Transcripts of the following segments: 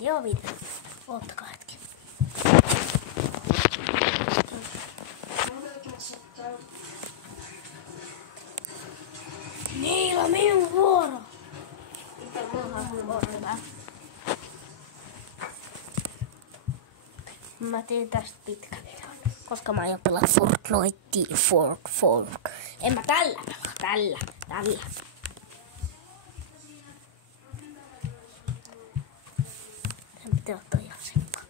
Joo, video. Ottakaa hetki. Niillä minun vuoro. Mä teen tästä pitkän videon, koska mä aion pelaa Fortnite Fork. En mä tällä pelaa, tällä. Sen pitää ottaa ihan simpaa.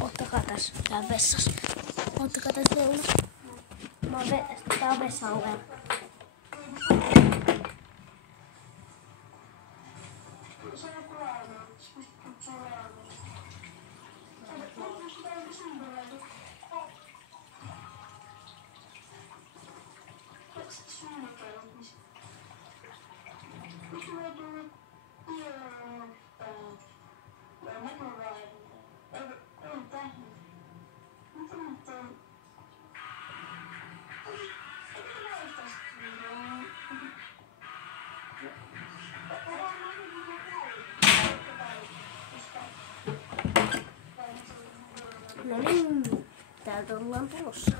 Ottakaa tässä, tää vessassa. Ottakaa tässä reunassa. Tää on vessan ovella. No niin, täältä ollaan tulossa.